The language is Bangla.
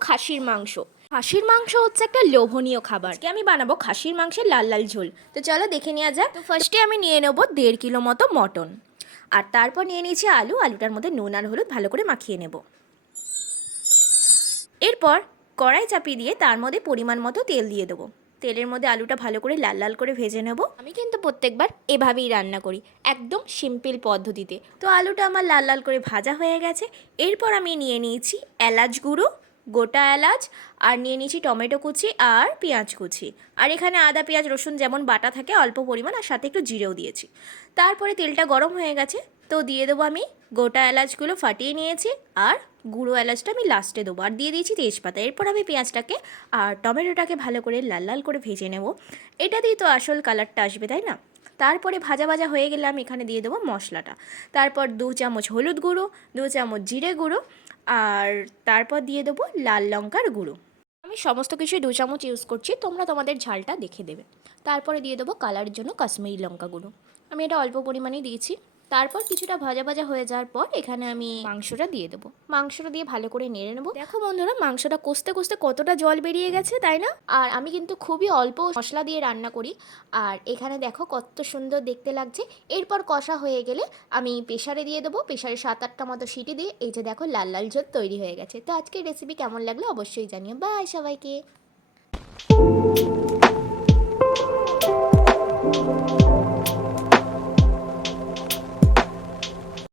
খাসির মাংস। খাসির মাংস হচ্ছে একটা লোভনীয় খাবার। আজকে আমি বানাবো খাসির মাংসের লাল লাল ঝোল। তো চলো দেখে নেওয়া যাক। তো ফার্স্টে আমি নিয়ে নেব দেড় কিলো মতো মটন। আর তারপর নিয়ে নিয়েছি আলু। আলুটার মধ্যে নুন আর হলুদ ভালো করে মাখিয়ে নেব। এরপর কড়াই চাপিয়ে দিয়ে তার মধ্যে পরিমাণ মতো তেল দিয়ে দেবো। তেলের মধ্যে আলুটা ভালো করে লাল লাল করে ভেজে নেব। আমি কিন্তু প্রত্যেকবার এভাবেই রান্না করি একদম সিম্পল পদ্ধতিতে। তো আলুটা আমার লাল লাল করে ভাজা হয়ে গেছে। এরপর আমি নিয়ে নিয়েছি এলাচ গুঁড়ো গোটা এলাচ আর নিয়ে নিয়েছি টমেটো কুচি আর পেঁয়াজ কুচি। আর এখানে আদা পেঁয়াজ রসুন যেমন বাটা থাকে অল্প পরিমাণ আর সাথে একটু জিরেও দিয়েছি। তারপরে তেলটা গরম হয়ে গেছে। তো দিয়ে দেবো আমি। গোটা এলাচগুলো ফাটিয়ে নিয়েছি আর গুঁড়ো এলাচটা আমি লাস্টে দেবো। আর দিয়ে দিয়েছি তেজপাতা। এরপর আমি পেঁয়াজটাকে আর টমেটোটাকে ভালো করে লাল লাল করে ভেজে নেব। এটা দিয়ে তো আসল কালারটা আসবে, তাই না? তারপরে ভাজা ভাজা হয়ে গেলে আমি এখানে দিয়ে দেবো মশলাটা। তারপর দু চামচ হলুদ গুঁড়ো, দু চামচ জিরে গুঁড়ো আর তারপর দিয়ে দেবো লাল লঙ্কার গুঁড়ো। আমি সমস্ত কিছু দু চামচ ইউজ করছি, তোমরা তোমাদের ঝালটা দেখে দেবে। তারপরে দিয়ে দেবো কালারের জন্য কাশ্মীরি লঙ্কা গুঁড়ো। আমি এটা অল্প পরিমাণেই দিয়েছি। তারপর কিছুটা ভাজা ভাজা হয়ে যাওয়ার পর এখানে আমি মাংসটা দিয়ে দেবো। মাংসটা দিয়ে ভালো করে নেড়ে নেব। দেখো বন্ধুরা মাংসটা কষতে কষতে কতটা জল বেরিয়ে গেছে তাই না? আর আমি কিন্তু খুবই অল্প মশলা দিয়ে রান্না করি। আর এখানে দেখো কত সুন্দর দেখতে লাগছে। এরপর কষা হয়ে গেলে আমি প্রেশারে দিয়ে দেবো। প্রেশারে সাত আটটা মতো সিটি দিয়ে এই যে দেখো লাল লাল ঝোল তৈরি হয়ে গেছে। তো আজকের রেসিপি কেমন লাগল অবশ্যই জানিও। বাই সবাইকে।